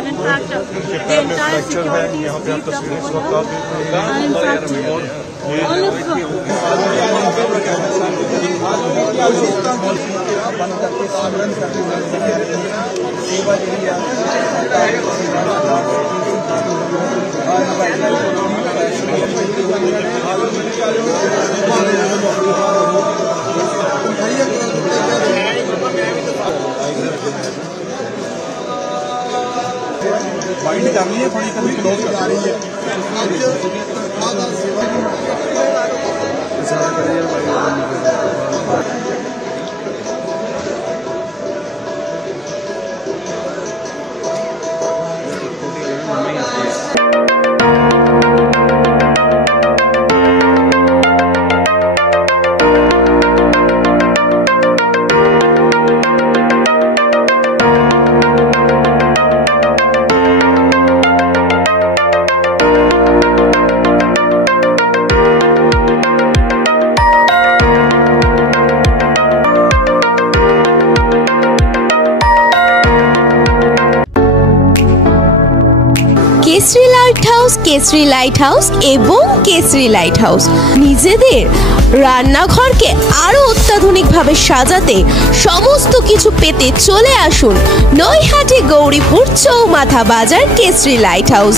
and in fact the entire security is beefed up over here, and in fact all of bind करनी है थोड़ी कभी close आ रही है केसरी लाइट हाउस एवं केसरी लाइट हाउस নিজেদের রান্নাঘরকে আরো অত্যাধুনিকভাবে সাজাতে সমস্ত কিছু পেতে চলে আসুন নৈহাটি গৌরীপুর চৌমাথা বাজার কেসরি লাইট হাউস।